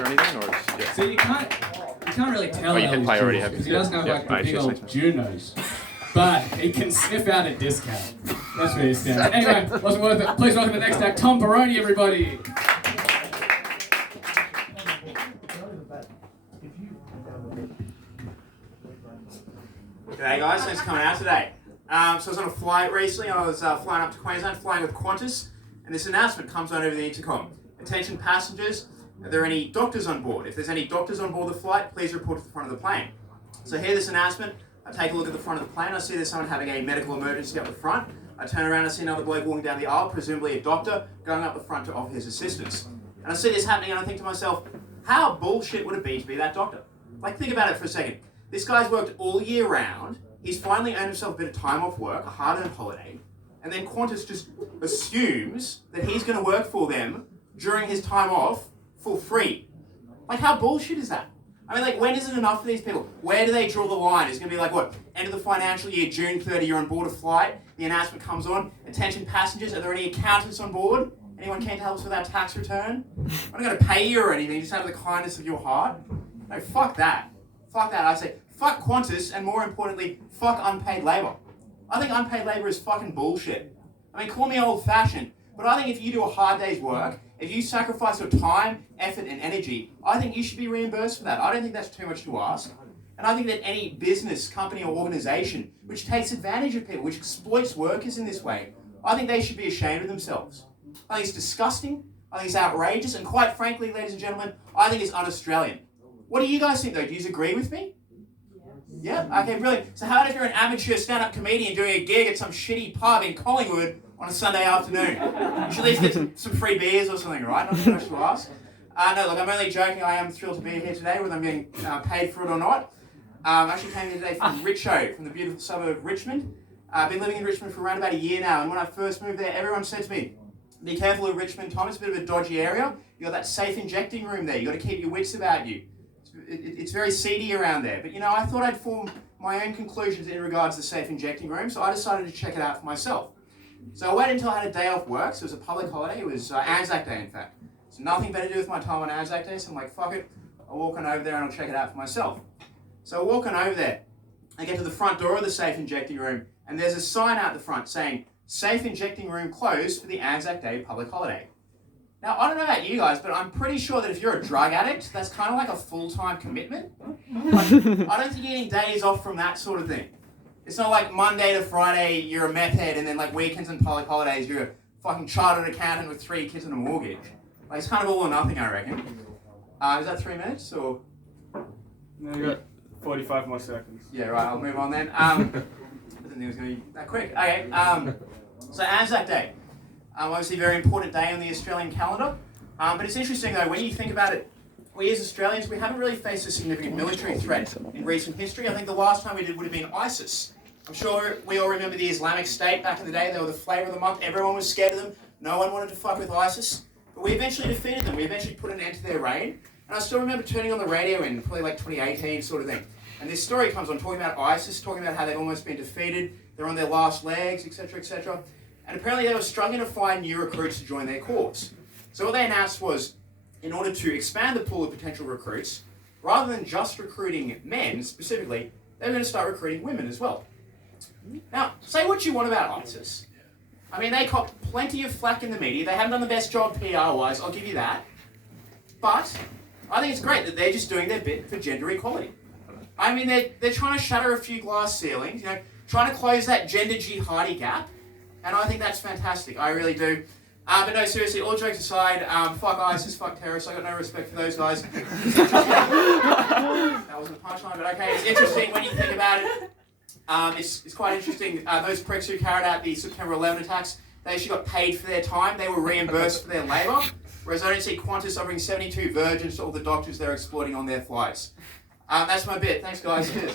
or anything, or yeah. So you can't really tell. Oh, you hit play already, have you? Because he doesn't have like the big old Jew nose. But he can sniff out a discount. That's where he stands. Anyway, wasn't worth it. Please welcome the next act, Tom Pirrone, everybody. G'day guys, thanks for coming out today. So I was on a flight recently. I was flying up to Queensland, flying with Qantas, and this announcement comes on over the intercom. Attention passengers, are there any doctors on board? If there's any doctors on board the flight, please report to the front of the plane. So I hear this announcement, I take a look at the front of the plane, I see there's someone having a medical emergency up the front. I turn around and see another bloke walking down the aisle, presumably a doctor, going up the front to offer his assistance. And I see this happening and I think to myself, how bullshit would it be to be that doctor? Like, think about it for a second. This guy's worked all year round, he's finally earned himself a bit of time off work, a hard-earned holiday, and then Qantas just assumes that he's going to work for them during his time off for free. Like, how bullshit is that? I mean, like, when is it enough for these people? Where do they draw the line? It's going to be like, what, end of the financial year, June 30, you're on board a flight, the announcement comes on, attention passengers, are there any accountants on board? Anyone keen to help us with our tax return? I'm not going to pay you or anything, just out of the kindness of your heart. No, fuck that. Fuck that. I say, fuck Qantas, and more importantly, fuck unpaid labour. I think unpaid labour is fucking bullshit. I mean, call me old-fashioned, but I think if you do a hard day's work, if you sacrifice your time, effort, and energy, I think you should be reimbursed for that. I don't think that's too much to ask. And I think that any business, company, or organisation which takes advantage of people, which exploits workers in this way, I think they should be ashamed of themselves. I think it's disgusting, I think it's outrageous, and quite frankly, ladies and gentlemen, I think it's un-Australian. What do you guys think, though? Do you agree with me? Yeah? Okay, brilliant. So how about if you're an amateur stand-up comedian doing a gig at some shitty pub in Collingwood on a Sunday afternoon? You should at least get some free beers or something, right? Not too much to ask. No, look, I'm only joking. I am thrilled to be here today, whether I'm getting paid for it or not. I actually came here today from Richo, from the beautiful suburb of Richmond. I've been living in Richmond for around about a year now, and when I first moved there, everyone said to me, be careful of Richmond, Tom. It's a bit of a dodgy area. You got that safe injecting room there. You got to keep your wits about you. It's very seedy around there. But, you know, I thought I'd form my own conclusions in regards to the safe injecting room, so I decided to check it out for myself. So I waited until I had a day off work, so it was a public holiday. It was Anzac Day, in fact. So nothing better to do with my time on Anzac Day, so I'm like, fuck it. I'll walk on over there and I'll check it out for myself. So I walk on over there. I get to the front door of the safe injecting room, and there's a sign out the front saying, safe injecting room closed for the Anzac Day public holiday. Now, I don't know about you guys, but I'm pretty sure that if you're a drug addict, that's kind of like a full-time commitment. Like, I don't think you're getting days off from that sort of thing. It's not like Monday to Friday, you're a meth head, and then like weekends and public holidays, you're a fucking chartered accountant with 3 kids and a mortgage. Like, it's kind of all or nothing, I reckon. Is that 3 minutes, or? No, you got 45 more seconds. Yeah, right, I'll move on then. I didn't think it was going to be that quick. Okay, so Anzac Day. Obviously a very important day on the Australian calendar. But it's interesting though, when you think about it, we as Australians, we haven't really faced a significant military threat in recent history. I think the last time we did would have been ISIS. I'm sure we all remember the Islamic State back in the day. They were the flavour of the month. Everyone was scared of them. No one wanted to fuck with ISIS. But we eventually defeated them. We eventually put an end to their reign. And I still remember turning on the radio in probably like 2018 sort of thing. And this story comes on talking about ISIS, talking about how they've almost been defeated. They're on their last legs, etc., etc. And apparently they were struggling to find new recruits to join their cause. So what they announced was, in order to expand the pool of potential recruits, rather than just recruiting men specifically, they were going to start recruiting women as well. Now, say what you want about ISIS. I mean, they copped plenty of flack in the media. They haven't done the best job PR-wise, I'll give you that. But I think it's great that they're just doing their bit for gender equality. I mean, they're trying to shatter a few glass ceilings, you know, trying to close that gender jihadi gap. And I think that's fantastic. I really do. But no, seriously, all jokes aside, fuck ISIS, fuck terrorists. I got no respect for those guys. That wasn't a punchline, but okay. It's interesting when you think about it. It's quite interesting. Those pricks who carried out the September 11 attacks, they actually got paid for their time. They were reimbursed for their labour. Whereas I don't see Qantas offering 72 virgins to all the doctors they're exploiting on their flights. That's my bit. Thanks, guys. Cheers.